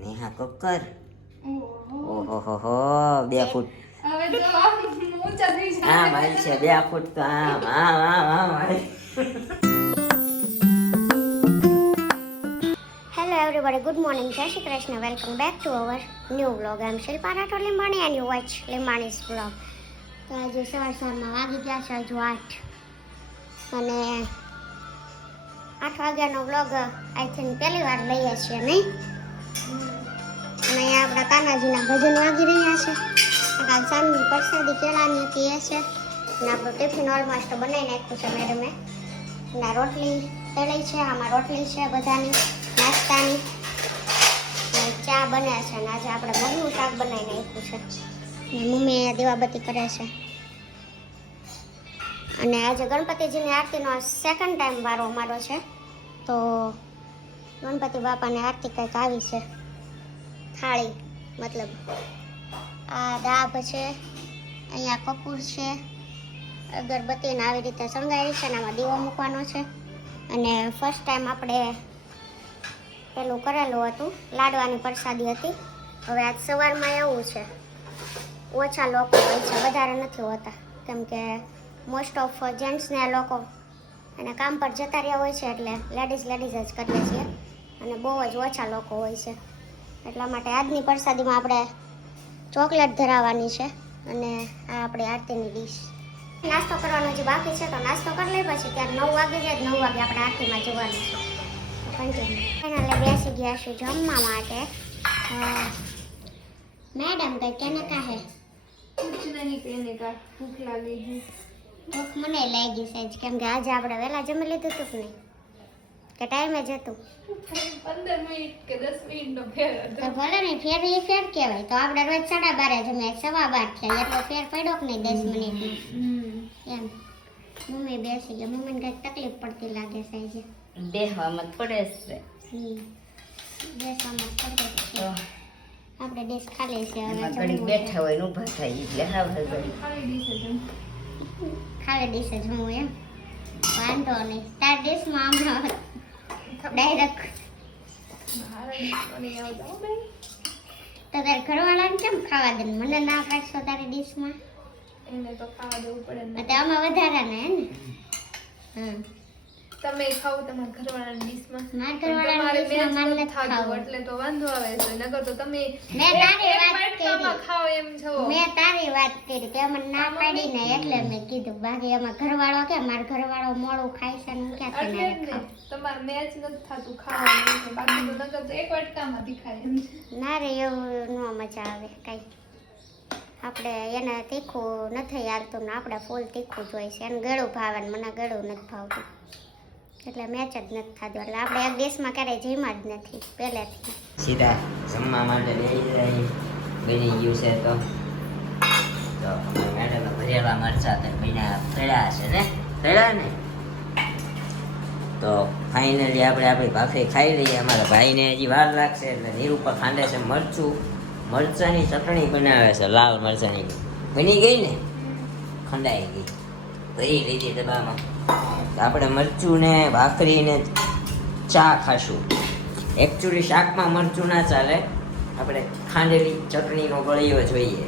નેહા કક્કર. ઓહો ઓહો 2 ફૂટ હવે તો ઊંચા થઈ જાય આમ હાલ છે 2 ફૂટ તો આમ હાલ. Hello everybody, good morning, Jai Shri Krishna. Welcome back to our new vlog. I'm Shilpa Rathod Limbani and you watch Limbani's vlog. તો આજે સવારમાં વાગી ગયા છે હજુ 8 અને 8 વાગ્યાનો વ્લોગ આઈ થિંક પહેલી વાર લઈએ છીએ નહીં. અને અહીંયા આપણા કાનાજીના ભજન વાગી રહ્યા છે. કાલ સાંજની પ્રસાદી કેળાની હતી એ છે અને આપણું ટિફિન ઓલમોસ્ટ બનાવી નાખ્યું છે મેડમે. અને રોટલી તળી છે, આમાં રોટલી છે બધાની નાસ્તાની, ચા બને છે અને આજે આપણે મગનું શાક બનાવી નાખ્યું છે. મમ્મી દીવાબત્તી કરે છે અને આજે ગણપતિજીની આરતીનો સેકન્ડ ટાઈમ વારો અમારો છે. તો ગણપતિ બાપાની આરતી કંઈક આવી છે, થાળી મતલબ આ દાબ છે, અહીંયા કપૂર છે, અગરબત્તીને આવી રીતે શણગારી છે અને આમાં દીવો મૂકવાનો છે. અને ફર્સ્ટ ટાઈમ આપણે પેલું કરેલું હતું, લાડવાની પ્રસાદી હતી. હવે આજ સવારમાં એવું છે ઓછા લોકો હોય છે, વધારે નથી હોતા, કેમ કે મોસ્ટ ઓફ જેન્ટ્સને લોકો અને કામ પર જતા રહ્યા હોય છે એટલે લેડીઝ જ કરીએ છીએ અને બહુ જ ઓછા લોકો હોય છે. એટલા માટે આજની પ્રસાદીમાં આપણે ચોકલેટ ધરાવવાની છે અને આ આપણી આરતીની ડીશ. નાસ્તો કરવાનો જે બાકી છે તો નાસ્તો કરી લઈ, પછી ત્યારે 9 વાગે જાય, 9 વાગે આપણે આરતીમાં જવાનું છે. કન્ટિન્યુ બેસી ગયા છું જમવા માટે. મેડમ કઈ કેને કહે कुछ नहीं कहने का, भूख लगेगी. ભૂખ મને લાગી છે જ, કેમ કે આજે આપણે વહેલા જમી લીધું હતું કે નહીં, કે ટાઈમે જ હતું. 15 મિનિટ કે 10 મિનિટનો ફેર હતો. તો ભલે નહીં, ફેર એ ફેર કહેવાય. તો આપણે રોજ 12:30 જમીએ, 12:15 થયા, એટલો ફેર પડ્યો કે નહીં 10 મિનિટમાં એમ. મમ્મી બેસી ગયા, મમ્મીને કંઈક તકલીફ પડતી લાગે છે આજે. દેહવામાં પડે છે. બેસવામાં પડે છે. આપણે ડીશ ખાલી છે, હવે ઘડી જમવું છે. બેઠા હોય ને ઊભા થાય એટલે હાવ ઘડી. ખાલી ડીશ જ એમ. ખાલી ડીશ જ જમવું એમ, વાંધો નહીં. તાર ડીશમાં હમણાં ડાયરેક્ટ મારા ડીશ મને આવતા હો બેન. તો તારે ઘરવાળાને કેમ ખાવા દે, મને ના પાડશો તારી ડીશમાં? એને તો ખાવા દેવું પડે ને. તો આમાં વધારાને હે ને. હા, તમે ખાવ તમારા ઘરવાળાની ડીશમાં. મારા તમારે ઘરવાળાની ડીશમાં મારે મેચ નથી ખાવું ખાવું. એટલે તો વાંધો આવે છે. નકર તો તમે મેં તારી એક વાત વાટકામાં કરી. ખાઓ એમ છો. મેં તારી વાત કરી તે મને ના પાડી ને એટલે મેં કીધું. બાકી એમાં ઘરવાળો કે મારો ઘરવાળો મોડું ખાય છે ને હું ક્યાંથી એટલે જ ના ને, ખાવ. તમારે મેચ નથી થતું ખાવાનું. બાકી તો નકર તો એક વાટકામાંથી ખાય એમ છે. ના રે, એવું ન મજા આવે કઈ. આપણે એને તીખું નથી હાલતું ને આપણે ફૂલ તીખું જ હોય છે. એને ગળું ભાવે ને મને ગળું નથી ભાવતું, એટલે મેચ જ નથી થતું. એટલે આપણે એક દેશમાં ક્યારેય જીમાં જ નથી પહેલેથી. સીધા જમવા માટે લઈ જાય બની ગયું છે. તો મેડમ ભરેલા મરચા તો મહિના તળ્યા છે ને, તળ્યા ને. તો ફાઇનલી આપણે આપણી ભાખરી ખાઈ લઈએ. અમારા ભાઈને હજી વાર લાગશે એટલે નીર ઉપર ખાંડે છે મરચાની ચટણી બનાવે છે, લાલ મરચાની. બની ગઈ ને, ખંડાઈ ગઈ, ભરી લીધી ડબ્બામાં. તો આપણે મરચું ને ભાખરી ને ચા ખાશું. એકચ્યુઅલી શાકમાં મરચું ના ચાલે, આપણે ખાંડેલી ચટણીનો ગળ્યો જોઈએ.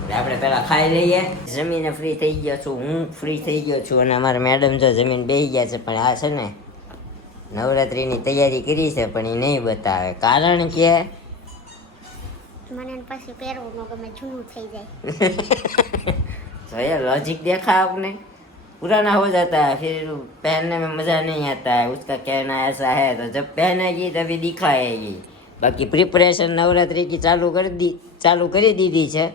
એટલે આપણે પહેલાં ખાઈ લઈએ. જમીને ફ્રી થઈ ગયો છું, હું ફ્રી થઈ ગયો છું અને અમારા મેડમ જો જમીન બેસી ગયા છે. પણ આ છે ને નવરાત્રિની તૈયારી કરી છે પણ એ નહીં બતાવે, કારણ કે મને એને પછી પહેરવું ન ગમે, જૂનું થઈ જાય. तो ये लॉजिक देखा आपने, पुराना हो जाता है फिर पहनने में मज़ा नहीं आता है. उसका कहना ऐसा है तो जब पहनेगी तभी दिखाएगी. बाकी प्रिपरेशन नवरात्रि की चालू કરી દીધી છે.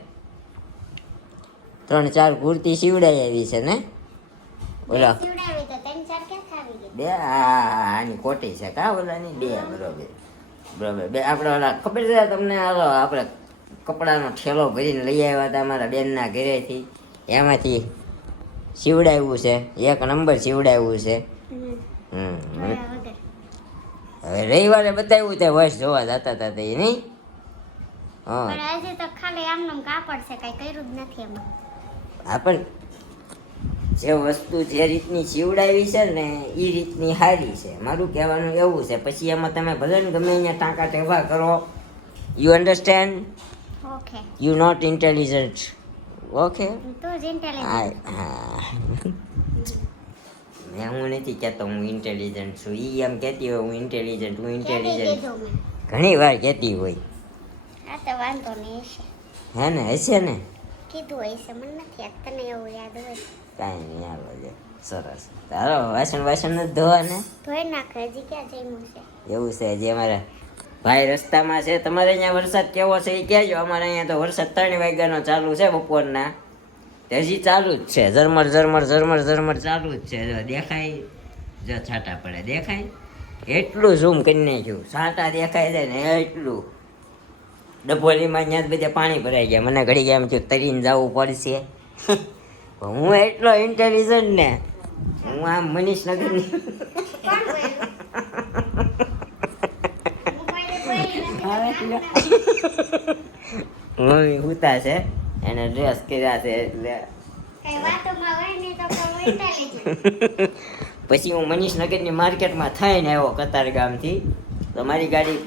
3-4 કુર્તી સીવડાઈ આવી છે ને. ઓલા સીવડાવી તો 3-4 ક્યાં ખાવી ગઈ? 2 આની કોટી છે કા ઓલાની 2 બરોબર 2 આપણે ઓલા ખબર છે તમને, હાલો આપણે કપડાનો ઠેલો ભરીને લઈ આવ્યા હતા અમારા બેનના ઘરેથી, એમાંથી સીવડાવ્યું છે. 1 નંબર સીવડાવ્યું છે. હવે રવિવારે બતાવ્યું તે વર્ષ જોવા જતા હતા તે નહીં. હા, પણ હજી તો ખાલી આમનું કાપડ છે, કઈ કર્યું જ નથી એમાં. હા પણ જે વસ્તુ જે રીતની સીવડાવી છે ને એ રીતની સારી છે. મારું કહેવાનું એવું છે. પછી એમાં તમે ભલે ને ગમે અહીંયા ટાંકા ટેવા કરો you understand? Okay you not intelligent. Okay. તું જ ઇન્ટેલિજન્ટ. હું નથી કહેતો હું ઇન્ટેલિજન્ટ છું. ઈ એમ કહેતી હોય હું ઇન્ટેલિજન્ટ હું ક્યારે ઇન્ટેલિજન્ટ. કીધું મેં? ઘણી વાર કહેતી હોય. આ તો વાંધો નહીં હશે. હે ને? હશે ને? કીધું હોય છે મને નથી યાદ. તને એવું યાદ હોય કાંઈ નહીં, હાલો છે. સરસ. તારો વાસણ નથી ધોવા ને? ધોઈ નાખ. હજી ક્યાં જમ્યું છે? એવું છે. જે અમારા ભાઈ રસ્તામાં છે. તમારે અહીંયા વરસાદ કેવો છે એ કહેજો. અમારે અહીંયા તો વરસાદ 3 વાગ્યાનો ચાલુ છે બપોરના. તે હજી ચાલુ જ છે. ઝરમર ઝરમર ઝરમર ઝરમર ચાલુ જ છે. જો દેખાય, જો છાંટા પડે દેખાય. એટલું ઝૂમ કરી નાખ્યું. છાંટા દેખાય છે ને એટલું. ડભોલીમાં ત્યાં જ બધે પાણી ભરાઈ ગયા. મને ઘડી ગયા એમ થયું તરીને જવું પડશે. હું એટલો ઇન્ટેલિજન્ટ ને, હું આમ મનીષ નગરની કોણ બોલ્યું? મમ્મી હુતા છે, એને ડ્રેસ કર્યા છે એટલે કઈ વાતોમાં હોય નહીં તો કહું ઇન્ટેલિજન્ટ. પછી હું મનીષનગરની માર્કેટમાં થઈને આવ્યો કતારગામથી. તો મારી ગાડી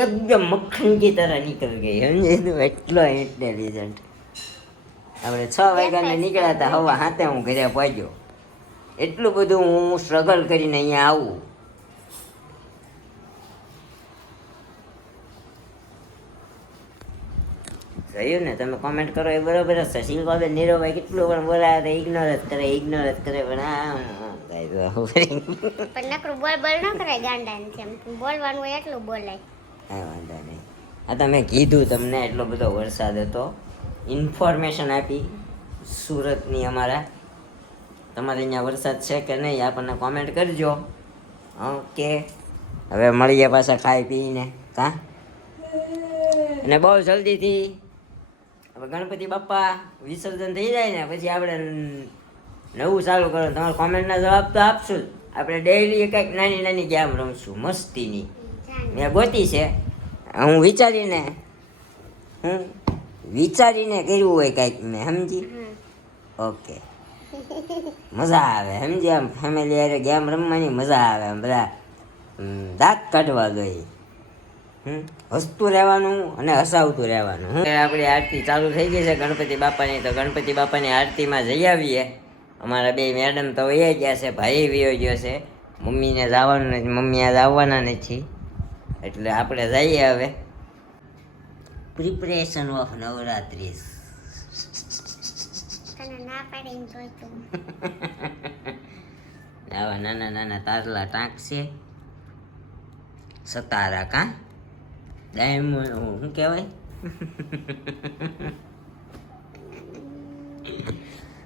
એકદમ મક્ખન કી તરહ નીકળી ગઈ. સમજે તું? એટલો ઇન્ટેલિજન્ટ. આપણે 6 વાગ્યાને નીકળ્યા હતા, હવા 7 હું ઘરે પહોંચ્યો. એટલું બધું હું સ્ટ્રગલ કરીને અહીંયા આવું. જોયું ને? તમે કોમેન્ટ કરો એ બરોબર જ છે. શિલ્પાબેન નીરવભાઈ કેટલું પણ બોલાવે તો ઇગ્નોર જ કરે પણ પણ નકરું બોલ બોલ ન કરાય ગાંડાને જેમ. બોલવાનું હોય એટલું બોલાય. કાંઈ વાંધો નહીં. આ તમે કીધું તમને એટલો બધો વરસાદ હતો, ઇન્ફોર્મેશન આપી સુરતની અમારા. તમારે અહીંયા વરસાદ છે કે નહીં આપણને કોમેન્ટ કરજો. ઓકે, હવે મળીએ પાછા ખાઈ પીને. કા અને બહુ જલ્દીથી હવે ગણપતિ બાપ્પા વિસર્જન થઈ જાય ને પછી આપણે નવું ચાલુ કરો. તમારા કોમેન્ટના જવાબ તો આપશું જ. આપણે ડેઈલી કંઈક નાની નાની ગેમ રમશું મસ્તીની. મેં ગોતી છે. હું વિચારીને કર્યું હોય કંઈક મેં. સમજી? ઓકે, મજા આવે. સમજી? આમ ફેમિલી હારે ગેમ રમવાની મજા આવે. આમ બધા દાંત કાઢવા ગઈ. હસતું રહેવાનું અને હસાવતું રહેવાનું. આપણી આરતી ચાલુ થઈ ગઈ છે ગણપતિ બાપાની. તો ગણપતિ બાપાની આરતીમાં જઈ આવીએ. અમારા 2 મેડમ તો વહી ગયા છે, ભાઈ વયો ગયો છે. મમ્મીને જવાનું નથી, મમ્મી આજ આવવાના નથી, એટલે આપણે જઈએ હવે. Preparation of Navratri. તને ના પાડીને જોઈતું. આવા નાના નાના તારલા ટાંકશે. સતારા કા ડાયમંડ શું કહેવાય?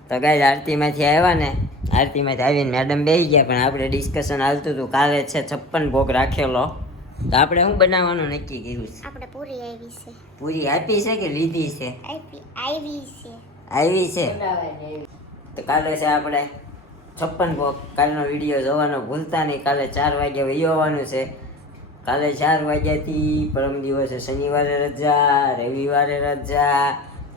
તો ગાઈસ આરતીમાંથી આવ્યા ને, આરતીમાંથી આવીને મેડમ બેસી ગયા. પણ આપણે ડિસ્કશન હાલતું હતું. કાલે છે 56 ભોગ રાખેલો. તો આપણે શું બનાવવાનું નક્કી કર્યું છે? આપણે પૂરી આવી છે. પૂરી આપી છે કે લીધી છે? આવી છે. આવી છે. તો કાલે છે આપણે 56 ભોગ. કાલનો વિડીયો જોવાનો ભૂલતા નહીં. કાલે 4 વાગે વહી આવવાનું છે. કાલે 4 વાગ્યાથી પરમ દિવસે શનિવારે રજા, રવિવારે રજા.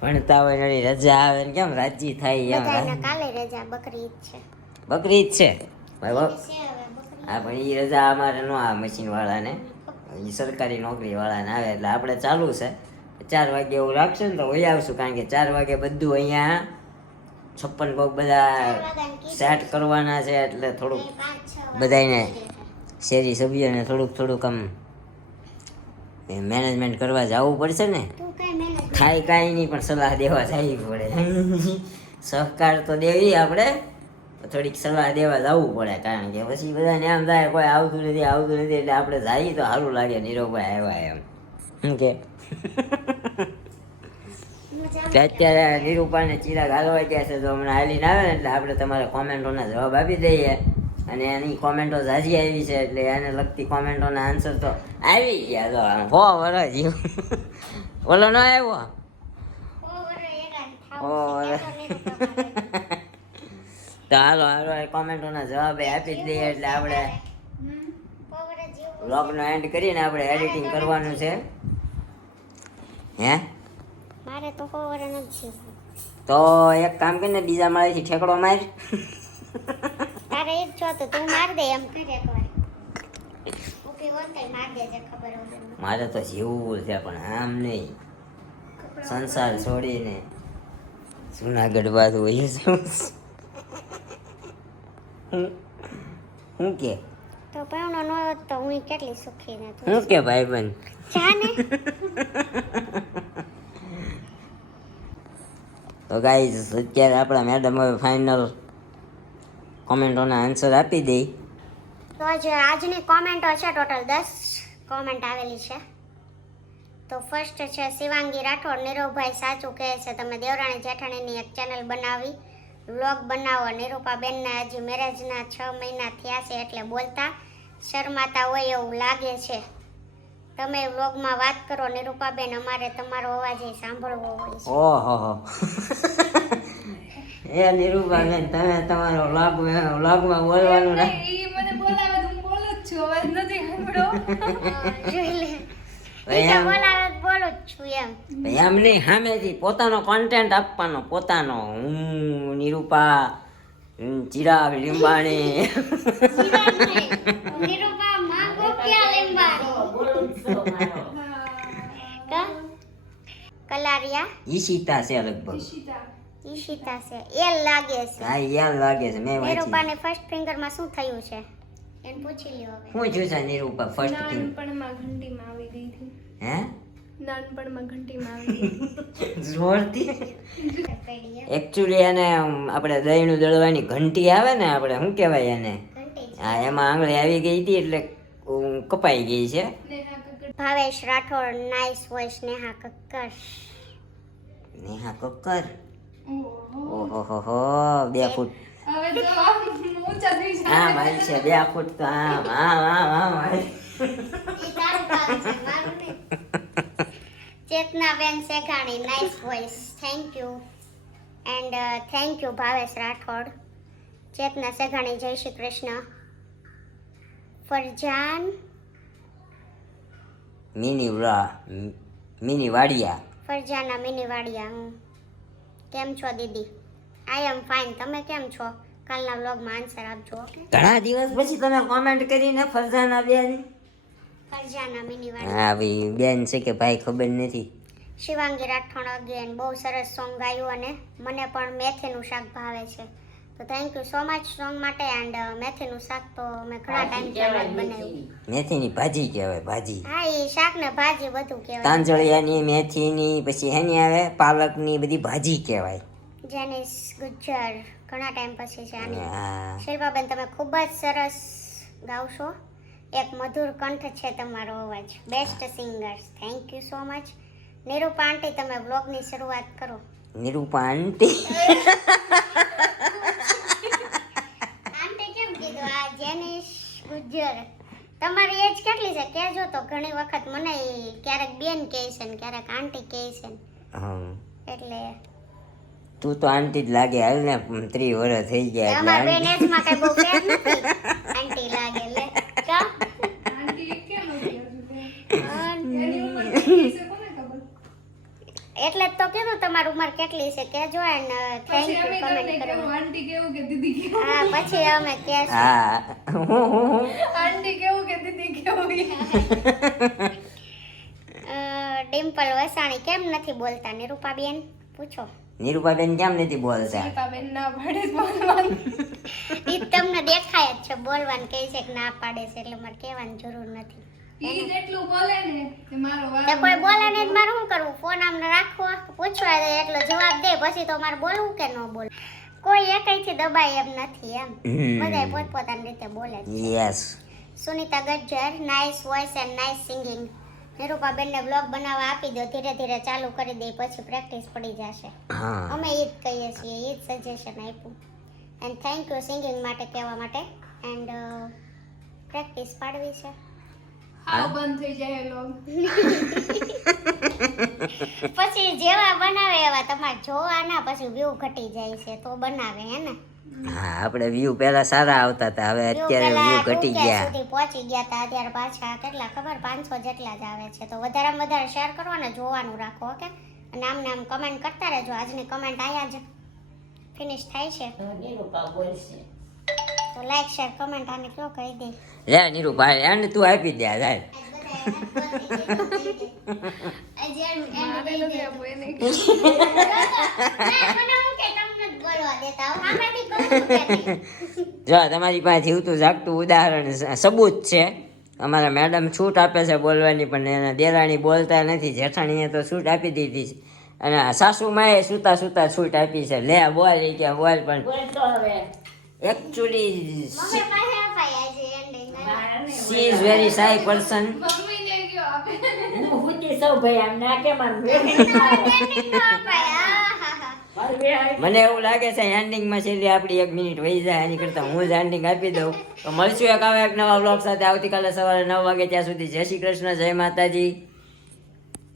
ભણતા હોય નડી રજા આવે ને કેમ રાજી થાય એમ. બધાને કાલે રજા. બકરી ઈદ છે. બકરી ઈદ છે ભાઈ. છે હવે બકરી. હા પણ એ રજા અમારે નો આવે મશીન વાળાને. એ સરકારી નોકરી વાળાને આવે. એટલે આપણે ચાલુ છે 4 વાગે એવું રાખશું ને તો વહી આવશું. કારણ કે 4 વાગે બધું અહીંયા 56 ભોગ બધા સેટ કરવાના છે. એટલે થોડુંક 5-6 બધાને શેરી સભ્યોને થોડુંક આમ મેનેજમેન્ટ કરવા જવું પડશે ને. તું કઈ મહેનત ખાઈ કાંઈ નહીં પણ સલાહ દેવા જવી પડે. સહકાર તો દેવી આપણે, થોડીક સલાહ દેવા જવું પડે. કારણ કે પછી બધાને એમ થાય કોઈ આવતું નથી એટલે આપણે જઈએ તો સારું લાગે. નીરવભાઈ આવ્યા એમ. શું કે અત્યારે નિરૂપાને ચિરાગ હાલવા ગયા છે. તો હમણાં હાલીને આવે ને એટલે આપણે તમારા કોમેન્ટોના જવાબ આપી દઈએ. અને એની કોમેન્ટો ઝાઝી આવી છે એટલે એને લગતી કોમેન્ટોના આન્સર તો આવી ગયા. તો 100 વર્ષ જીવ ઓલો ન આવ્યો. તો હાલો કોમેન્ટોના જવાબ આપી જ દઈએ. એટલે આપણે વ્લોગનો એન્ડ કરીને આપણે એડિટિંગ કરવાનું છે. હે મારે તો ખબર નથી. તો એક કામ કરીને બીજા માળેથી ઠેકડો માર. તારે એક છો તો તું માર દે એમ કરે એકવાર. ઊભી હોત તો માર દેજે ખબર હોય તો. મારે તો જીવવું છે પણ આમ નહીં, સંસાર છોડીને જુનાગઢ બાજુ વહી જાઉં છું. હું કે તો પૈણો ન હોત તો હું કેટલી સુખી ને તું. હું કે ભાઈબંધ જાને તો ગાઈઝ અત્યારે આપણા મેડમ હવે ફાઇનલ કોમેન્ટોના આન્સર આપી દઈ. તો આજની કોમેન્ટો છે ટોટલ 10 કોમેન્ટ આવેલી છે. તો ફર્સ્ટ છે શિવાંગી રાઠોડ, નીરવભાઈ સાચું કહે છે, તમે દેવરાણી જેઠાણીની એક ચેનલ બનાવી વ્લોગ બનાવો. નિરૂપાબેનના હજી મેરેજના 6 મહિના થયા છે એટલે બોલતા શરમાતા હોય એવું લાગે છે. તમે વ્લોગમાં વાત કરો નિરૂપાબેન, અમારે તમારો અવાજ સાંભળવો હોય છે. ઓહો એ નિરૂપાબેન તમે તમારો વ્લોગમાં બોલવાનું ને ઈ મને બોલાવે તો હું બોલું જ છું, અવાજ નથી સાંભળો. જોઈ લે બીજા બોલાવે તો બોલું જ છું એમ. એમ નહીં, સામેથી પોતાનો કોન્ટેન્ટ આપવાનો, પોતાનો હું નિરૂપા ચિરાગ લીંબાણી નિરૂપા માં ગોપિયા લીંબાણી તો કલારિયા ઈશિતા છે લગભગ. ઈશિતા. ઈશિતા છે એ લાગે છે. હા યાદ લાગે છે, મેં વાંચ્યું. નિરૂપાને ફર્સ્ટ ફિંગરમાં શું થયું છે એને પૂછી લ્યો હવે. શું થયું છે નિરૂપા ફર્સ્ટ થિંગ? નાનપણમાં ઘંટીમાં આવી ગઈ હતી. હે નાનપણમાં ઘંટીમાં આવી ગઈ હતી. જોરથી પેઢી એમ. એકચ્યુઅલી એને આપણે દહીંનું દળવાની ઘંટી આવે ને, આપણે શું કહેવાય એને, ઘંટી છે. હા એમાં આંગળી આવી ગઈ હતી એટલે કપાઈ ગઈ છે. નેહા કક્કડ. Bhavesh Rathod nice voice. નેહા કક્કર. નેહા કક્કર. ઓહો. ઓહો 2 ફૂટ હવે તો આમ ઊંચા થઈ જાય. આમ હાલ છે, 2 ફૂટ તો આમ આમ આમ આમ હાલ. ઈ તારું કામ છે મારું નહીં. ચેતનાબેન Seghani nice voice. Thank you and thank you Bhavesh Rathod. Chetna Seghani જય શ્રી કૃષ્ણ. ફરજાન મિની વાડિયા. ફરજાના મિનીવાડિયા. હું કેમ છો દીદી? આઈ એમ ફાઇન. તમે કેમ છો? કાલના વ્લોગમાં આન્સર આપજો. ઓકે. ઘણા દિવસ પછી તમે કોમેન્ટ કરીને ફરજાના બેન. ફરજાના મિનીવાડિયા. હા ભાઈ બેન છે કે ભાઈ ખબર નથી. શિવાંગી રાઠોડ અગેન બહુ સરસ સોંગ ગાયું અને મને પણ મેથીનું શાક ભાવે છે. તો thank you so much song માટે. એન્ડ મેથીનું શાક તો મેં ઘણા ટાઈમથી અલગ બનાવ્યું. મેથીની ભાજી કહેવાય, ભાજી. હા એ શાક ને ભાજી બધું કહેવાય. તાંજળિયાની, મેથીની, પછી હેની આવે પાલકની, બધી ભાજી કહેવાય. જેનિસ ગુજ્જર ઘણા ટાઈમ પછી છે આની. હા શિલ્પાબેન તમે ખૂબ જ સરસ ગાવશો. એક મધુર કંઠ છે તમારો અવાજ. Best singers. Thank you so much. Nirupa aunty તમે વ્લોગની શરૂઆત કરો. નિરૂપા આંટી. આંટી કેમ કીધું? આ જેનિસ ગુજ્જર તમારી એજ કેટલી છે કહેજો તો. ઘણી વખત મને ક્યારેક બેન કહે છે ને ક્યારેક આંટી કહે છે ને. હમ. એટલે તું તો આંટી જ લાગે, હાલ ને 30 વર્ષ થઈ ગયા એટલે અમાર બેન આંટી. એજમાં કઈ બહુ ફેર નથી. આંટી લાગે લે કા આંટી કેમ હતી હજુ તો? આંટી. એની ઉંમર કેટલી છે કોને ખબર? એટલે જ તો કીધું તમારી ઉંમર કેટલી છે કહેજો. એન્ડ થેન્ક પછી યુ અમે કમેન્ટ તમને કરો. કેવું આંટી કેવું કે દીદી કેવું? હા પછી અમે કહેશું. હા આંટી કેવું કે દીદી કેવું? ડિમ્પલ વસાણી કેમ નથી બોલતા નિરૂપાબેન પૂછો. નિરૂપાબેન કેમ નથી બોલતા? શિલ્પાબેન ના પાડે છે બોલવાનું. ઈ તમને દેખાય જ છે બોલવાનું કહે છે કે ના પાડે છે એટલે મારે કહેવાની જરૂર નથી. ઈ જેટલું બોલે ને કે મારો તે વારો કોઈ બોલે ને તો મારે શું કરવું? ફોન આમ રાખવો, પૂછવા દે એટલો જવાબ દે, પછી તો મારે બોલવું કે ન બોલવું? કોઈ એકઈથી દબાય એમ નથી એમ. બધાય પોતપોતાની રીતે બોલે છે. Yes. Sunita Gajjar nice voice and nice singing. નિરૂપાબેનને બ્લોગ બનાવવા આપી દો, ધીરે ધીરે ચાલુ કરી દે પછી પ્રેક્ટિસ પડી જશે. હા અમે ઈ જ કહીએ છીએ, ઈ જ સજેશન આપ્યું. એન્ડ થેન્ક યુ સિંગિંગ માટે કહેવા માટે. એન્ડ પ્રેક્ટિસ પાડવી છે. હાવ બંધ થઈ જાય લોગ. પછી જેવા બનાવે એવા તમારે જોવાના, પછી વ્યૂ ઘટી જાય છે તો બનાવે હે ને. હા આપણે વ્યૂ પહેલા સારા આવતા હતા, હવે વ્યૂ અત્યારે પેલા વ્યૂ ઘટી 2K ગયા. સુધી પહોંચી ગયા હતા, અત્યારે પાછા કેટલા ખબર 500 જેટલા જ આવે છે. તો વધારેમાં વધારે શેર કરો અને જોવાનું રાખો. ઓકે. અને આમને આમ કમેન્ટ કરતા રહેજો. આજની કમેન્ટ આયા જ ફિનિશ થાય છે. તો લાઈક શેર કમેન્ટ આને કયો કહી દે. લે નીરુ ભાઈ એન્ડ તું આપી દે જાય મારે નથી આપવું એને. જો તમારી પાસે જીવતું જાગતું ઉદાહરણ સબૂત છે અમારા મેડમ છૂટ આપે છે બોલવાની પણ એના દેરાણી બોલતા નથી જેઠાણીએ તો છૂટ આપી દીધી છે અને સાસુમાએ સૂતા સૂતા છૂટ આપી છે લે બોલ ઈ કે બોલ પણ actually she is very shy person મમ્મીને કયો આપે. મને એવું લાગે છે એન્ડિંગમાં છેલ્લી આપણી 1 મિનિટ વહી જાય એની કરતાં હું જ એન્ડિંગ આપી દઉં તો મળશું એક આવા એક નવા બ્લોગ સાથે આવતીકાલે સવારે 9 વાગે ત્યાં સુધી જય શ્રી કૃષ્ણ જય માતાજી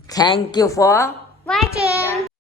થેન્ક યુ ફોર watching.